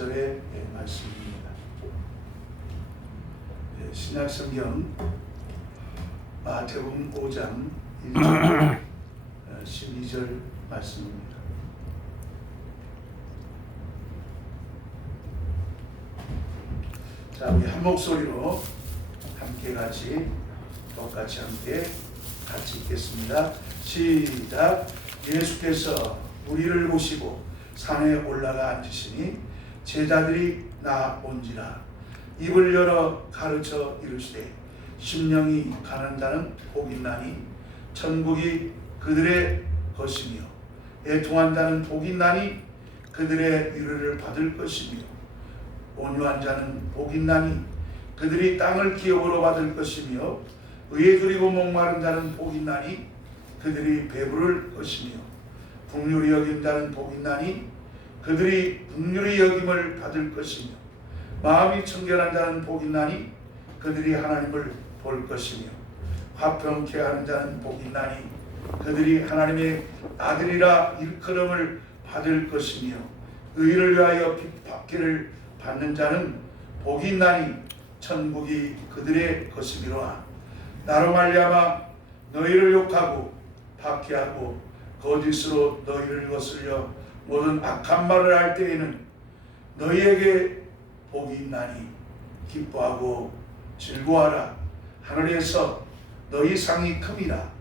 12절의 말씀입니다. 신약성경 마태복음 5장 1절 12절 말씀입니다. 자, 우리 한 목소리로 함께 똑같이 같이 읽겠습니다. 시작. 예수께서 우리를 보시고 산에 올라가 앉으시니 제자들이 나온지라 입을 열어 가르쳐 이르시되 심령이 가난한 자는 복이 있나니 천국이 그들의 것이며 애통한 자는 복이 있나니 그들의 위로를 받을 것이며 온유한 자는 복이 있나니 그들이 땅을 기업으로 받을 것이며 의에 두리고 목마른 자는 복이 있나니 그들이 배부를 것이며 긍휼히 여긴 자는 복이 있나니 그들이 긍휼히 여김을 받을 것이며 마음이 청결한 자는 복이 있나니 그들이 하나님을 볼 것이며 화평케 하는 자는 복이 있나니 그들이 하나님의 아들이라 일컬음을 받을 것이며 의를 위하여 핍박을 받는 자는 복이 있나니 천국이 그들의 것이미로라. 나로 말미암아 너희를 욕하고 박해하고 거짓으로 너희를 거슬려 모든 악한 말을 할 때에는 너희에게 복이 있나니 기뻐하고 즐거워하라. 하늘에서 너희 상이 큼이라.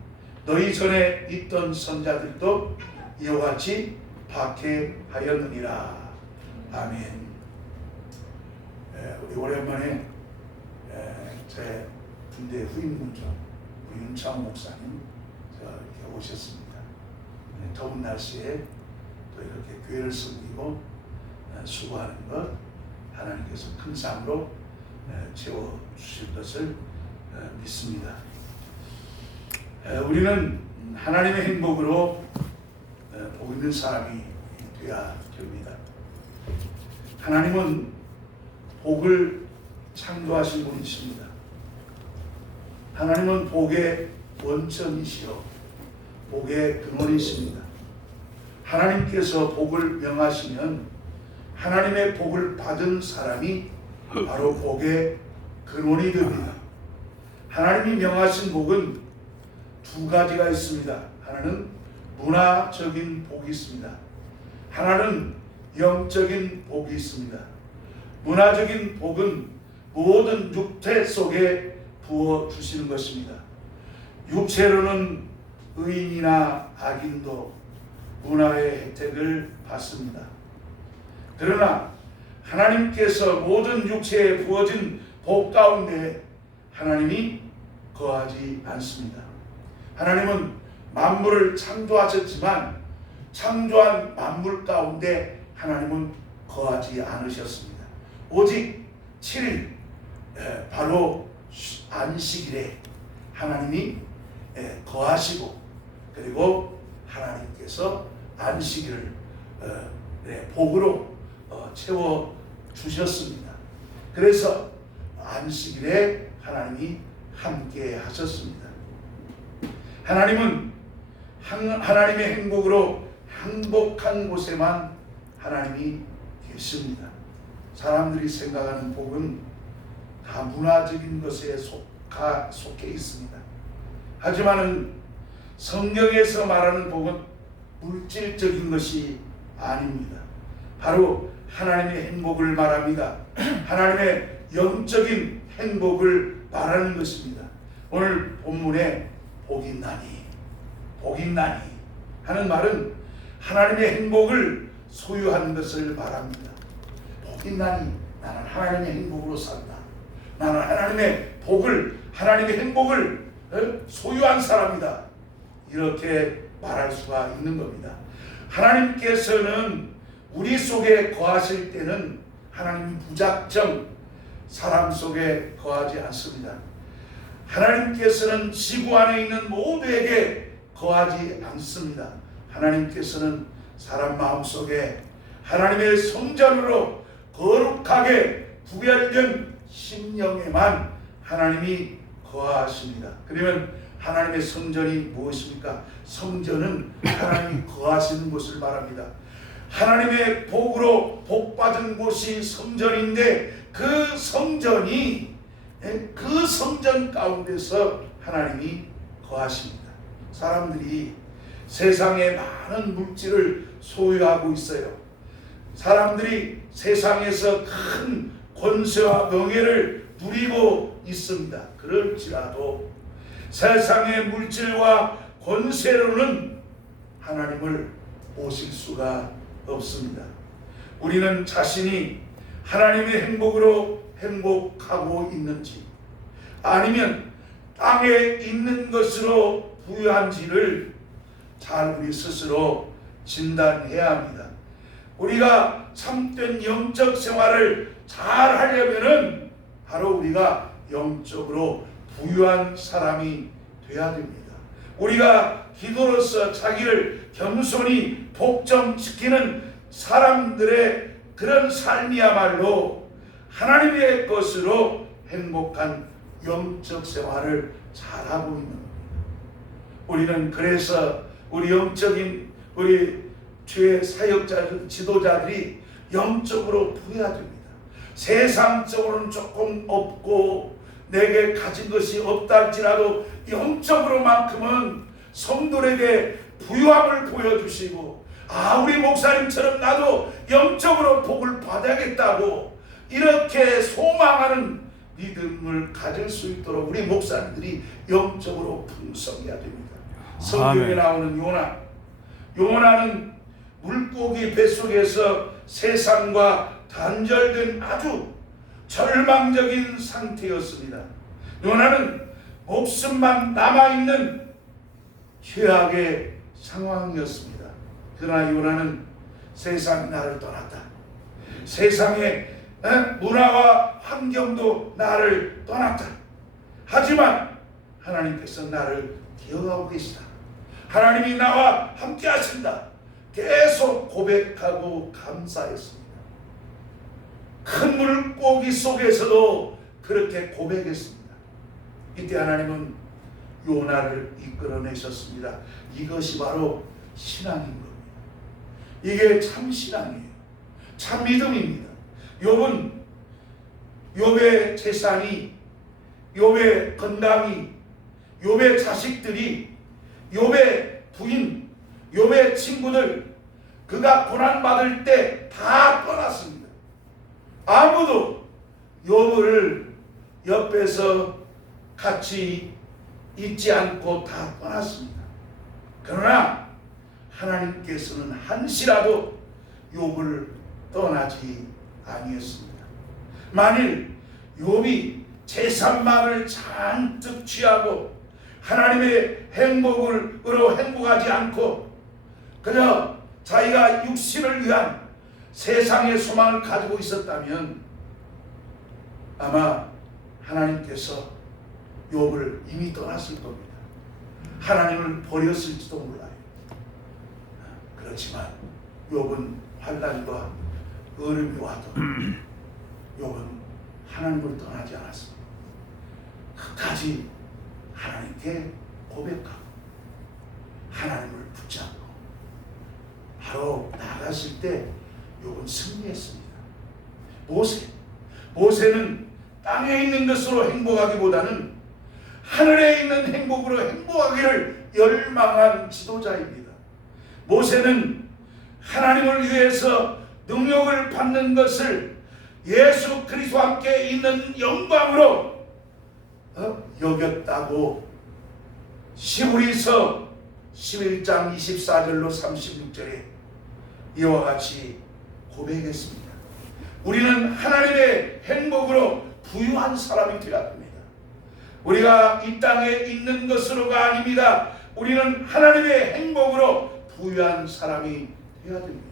너희 전에 있던 선자들도 이와 같이 박해하였느니라. 아멘. 우리 오랜만에 제 군대 후임군장 윤창호 목사님 이렇게 오셨습니다. 더운 날씨에 또 이렇게 교회를 섬기고 수고하는 것 하나님께서 큰 상으로 채워주실 것을 믿습니다. 우리는 하나님의 행복으로 복 있는 사람이 되어야 됩니다. 하나님은 복을 창조하신 분이십니다. 하나님은 복의 원천이시요 복의 근원이십니다. 하나님께서 복을 명하시면 하나님의 복을 받은 사람이 바로 복의 근원이 됩니다. 하나님이 명하신 복은 두 가지가 있습니다. 하나는 문화적인 복이 있습니다. 하나는 영적인 복이 있습니다. 문화적인 복은 모든 육체 속에 부어주시는 것입니다. 육체로는 의인이나 악인도 문화의 혜택을 받습니다. 그러나 하나님께서 모든 육체에 부어진 복 가운데 하나님이 거하지 않습니다. 하나님은 만물을 창조하셨지만 창조한 만물 가운데 하나님은 거하지 않으셨습니다. 오직 7일 바로 안식일에 하나님이 거하시고 그리고 하나님께서 안식일을 복으로 채워주셨습니다. 그래서 안식일에 하나님이 함께 하셨습니다. 하나님은 하나님의 행복으로 행복한 곳에만 하나님이 계십니다. 사람들이 생각하는 복은 다 문화적인 것에 속해 있습니다. 하지만 성경에서 말하는 복은 물질적인 것이 아닙니다. 바로 하나님의 행복을 말합니다. 하나님의 영적인 행복을 말하는 것입니다. 오늘 본문에 복이 있나니 하는 말은 하나님의 행복을 소유하는 것을 말합니다. 복이 있나니 나는 하나님의 행복으로 산다. 나는 하나님의 행복을 소유한 사람이다. 이렇게 말할 수가 있는 겁니다. 하나님께서는 우리 속에 거하실 때는 하나님 무작정 사람 속에 거하지 않습니다. 하나님께서는 지구 안에 있는 모두에게 거하지 않습니다. 하나님께서는 사람 마음속에 하나님의 성전으로 거룩하게 구별된 심령에만 하나님이 거하십니다. 그러면 하나님의 성전이 무엇입니까? 성전은 하나님이 거하시는 곳을 말합니다. 하나님의 복으로 복받은 곳이 성전인데 그 성전이 그 성전 가운데서 하나님이 거하십니다. 사람들이 세상에 많은 물질을 소유하고 있어요. 사람들이 세상에서 큰 권세와 명예를 누리고 있습니다. 그럴지라도 세상의 물질과 권세로는 하나님을 모실 수가 없습니다. 우리는 자신이 하나님의 행복으로 행복하고 있는지, 아니면 땅에 있는 것으로 부유한지를 잘 우리 스스로 진단해야 합니다. 우리가 참된 영적 생활을 잘 하려면은 바로 우리가 영적으로 부유한 사람이 되어야 됩니다. 우리가 기도로서 자기를 겸손히 복종시키는 사람들의 그런 삶이야말로 하나님의 것으로 행복한 영적 생활을 잘하고 있는 겁니다. 우리는 그래서 우리 영적인 우리 주의 사역자 지도자들이 영적으로 부여야 됩니다. 세상적으로는 조금 없고 내게 가진 것이 없다 할지라도 영적으로만큼은 성도에게 부유함을 보여주시고, 우리 목사님처럼 나도 영적으로 복을 받아야겠다고 이렇게 소망하는 믿음을 가질 수 있도록 우리 목사님들이 영적으로 풍성해야 됩니다. 성경에 나오는 요나는 물고기 뱃속에서 세상과 단절된 아주 절망적인 상태였습니다. 요나는 목숨만 남아있는 최악의 상황이었습니다. 그러나 요나는 세상이 나를 떠났다. 세상의 문화와 환경도 나를 떠났다. 하지만 하나님께서 나를 기억하고 계시다. 하나님이 나와 함께 하신다. 계속 고백하고 감사했습니다. 큰 물고기 속에서도 그렇게 고백했습니다. 이때 하나님은 요나를 이끌어내셨습니다. 이것이 바로 신앙인 겁니다. 이게 참 신앙이에요. 참 믿음입니다. 욥의 재산이, 욥의 건강이, 욥의 자식들이, 욥의 부인, 욥의 친구들, 그가 고난받을 때 다 떠났습니다. 아무도 욥을 옆에서 같이 있지 않고 다 떠났습니다. 그러나 하나님께서는 한시라도 욥을 떠나지 아니했습니다. 만일 욥이 재산만을 잔뜩 취하고 하나님의 행복으로 행복하지 않고 그저 자기가 육신을 위한 세상의 소망을 가지고 있었다면 아마 하나님께서 욥을 이미 떠났을 겁니다. 하나님을 버렸을지도 몰라요. 그렇지만 욥은 환난과 어려움이 와도 욥은 하나님을 떠나지 않았습니다. 끝까지 하나님께 고백하고 하나님을 붙잡고 바로 나갔을 때 욥은 승리했습니다. 모세는 땅에 있는 것으로 행복하기보다는 하늘에 있는 행복으로 행복하기를 열망한 지도자입니다. 모세는 하나님을 위해서 능력을 받는 것을 예수 그리스도와 함께 있는 영광으로 여겼다고 히브리서 11장 24절로 36절에 이와 같이 고백했습니다. 우리는 하나님의 행복으로 부유한 사람이 되어야 합니다. 우리가 이 땅에 있는 것으로가 아닙니다. 우리는 하나님의 행복으로 부유한 사람이 되어야 됩니다.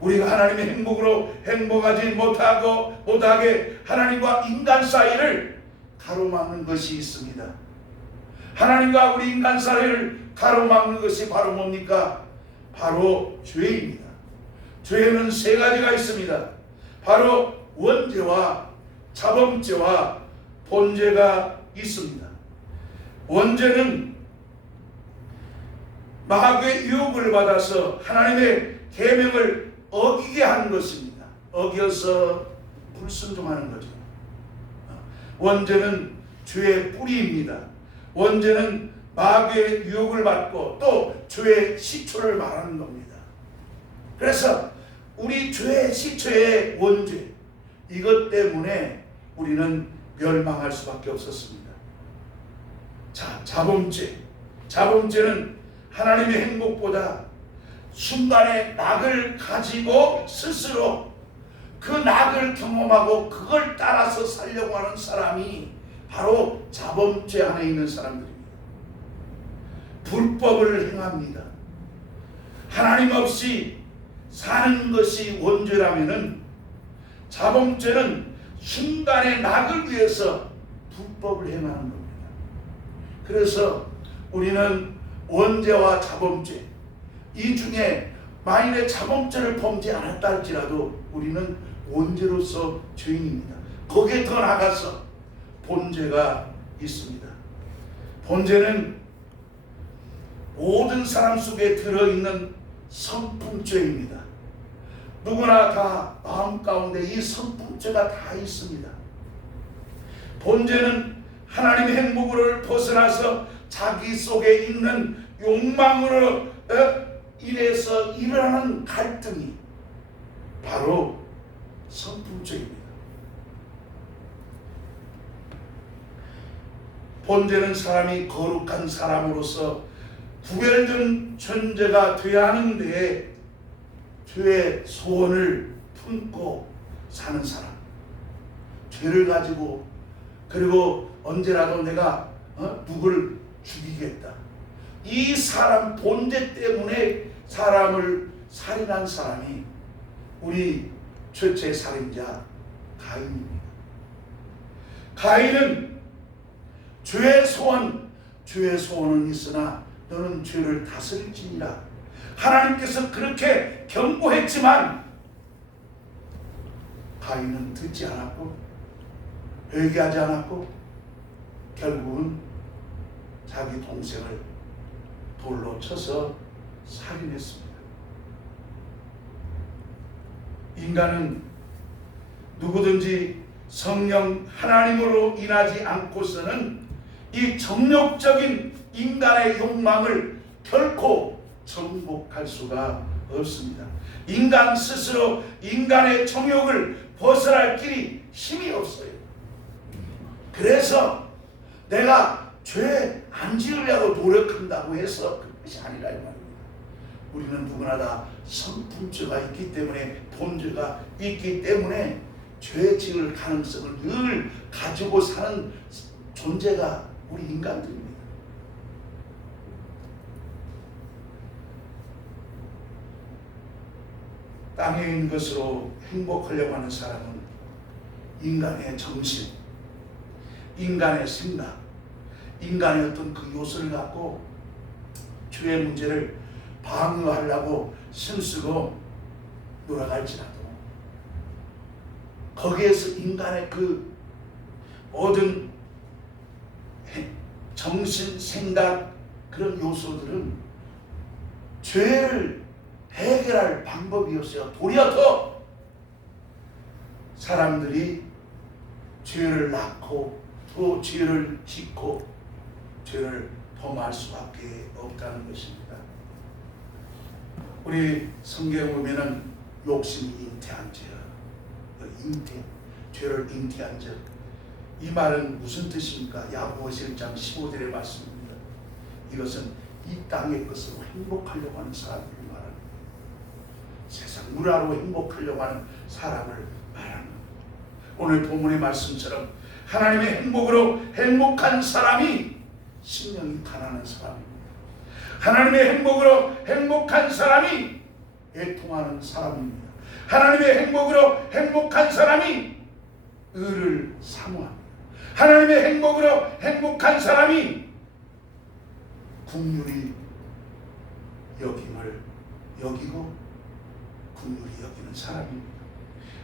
우리가 하나님의 행복으로 행복하지 못하게 하나님과 인간 사이를 가로막는 것이 있습니다. 하나님과 우리 인간 사이를 가로막는 것이 바로 뭡니까? 바로 죄입니다. 죄는 세 가지가 있습니다. 바로 원죄와 자범죄와 본죄가 있습니다. 원죄는 마귀의 유혹을 받아서 하나님의 계명을 어기게 한 것입니다. 어겨서 불순종하는 거죠. 원죄는 죄의 뿌리입니다. 원죄는 마귀의 유혹을 받고 또 죄의 시초를 말하는 겁니다. 그래서 우리 죄의 시초의 원죄, 이것 때문에 우리는 멸망할 수밖에 없었습니다. 자, 자범죄. 자범죄는 하나님의 행복보다 순간의 낙을 가지고 스스로 그 낙을 경험하고 그걸 따라서 살려고 하는 사람이 바로 자범죄 안에 있는 사람들입니다. 불법을 행합니다. 하나님 없이 사는 것이 원죄라면은 자범죄는 순간의 낙을 위해서 불법을 행하는 겁니다. 그래서 우리는 원죄와 자범죄, 이 중에 만일에 자범죄를 범죄 않았다 할지라도 우리는 원죄로서 죄인입니다. 거기에 더 나가서 본죄가 있습니다. 본죄는 모든 사람 속에 들어있는 선풍죄입니다. 누구나 다 마음 가운데 이 선풍죄가 다 있습니다. 본죄는 하나님의 행복을 벗어나서 자기 속에 있는 욕망으로 인해서 일어나는 갈등이 바로 선풍죄입니다. 본죄는 사람이 거룩한 사람으로서 구별된 존재가 되어야 하는데 죄의 소원을 품고 사는 사람, 죄를 가지고 그리고 언제라도 내가 누굴 죽이겠다, 이 사람 본죄 때문에 사람을 살인한 사람이 우리 최초의 살인자 가인입니다. 가인은 죄의 소원은 있으나 너는 죄를 다스릴지니라 하나님께서 그렇게 경고했지만 가인은 듣지 않았고 회개하지 않았고 결국은 자기 동생을 돌로 쳐서 살인했습니다. 인간은 누구든지 성령 하나님으로 인하지 않고서는 이 정욕적인 인간의 욕망을 결코 정복할 수가 없습니다. 인간 스스로 인간의 정욕을 벗어날 길이 힘이 없어요. 그래서 내가 죄 안 지으려고 노력한다고 해서 그것이 아니라 이 말입니다. 우리는 누구나 다 선풍죄가 있기 때문에, 본죄가 있기 때문에 죄 지을 가능성을 늘 가지고 사는 존재가 우리 인간들입니다. 땅에 있는 것으로 행복하려고 하는 사람은 인간의 정신, 인간의 생각, 인간의 어떤 그 요소를 갖고 죄의 문제를 방어하려고 힘쓰고 돌아갈지라도 거기에서 인간의 그 모든 정신, 생각, 그런 요소들은 죄를 해결할 방법이 없어요. 도리어 더 사람들이 죄를 낳고 또 죄를 짓고 죄를 범할 수밖에 없다는 것입니다. 우리 성경에 보면은 욕심이 잉태한 죄야. 잉태, 죄를 잉태한 죄. 이 말은 무슨 뜻입니까? 야고보서 1장 15절의 말씀입니다. 이것은 이 땅의 것으로 행복하려고 하는 사람들을 말합니다. 세상 문화로 행복하려고 하는 사람을 말합니다. 오늘 본문의 말씀처럼 하나님의 행복으로 행복한 사람이 심령이 가난한 사람입니다. 하나님의 행복으로 행복한 사람이 애통하는 사람입니다. 하나님의 행복으로 행복한 사람이 의를 사모합니다. 하나님의 행복으로 행복한 사람이 긍휼히 여김을 여기고 긍휼히 여기는 사람입니다.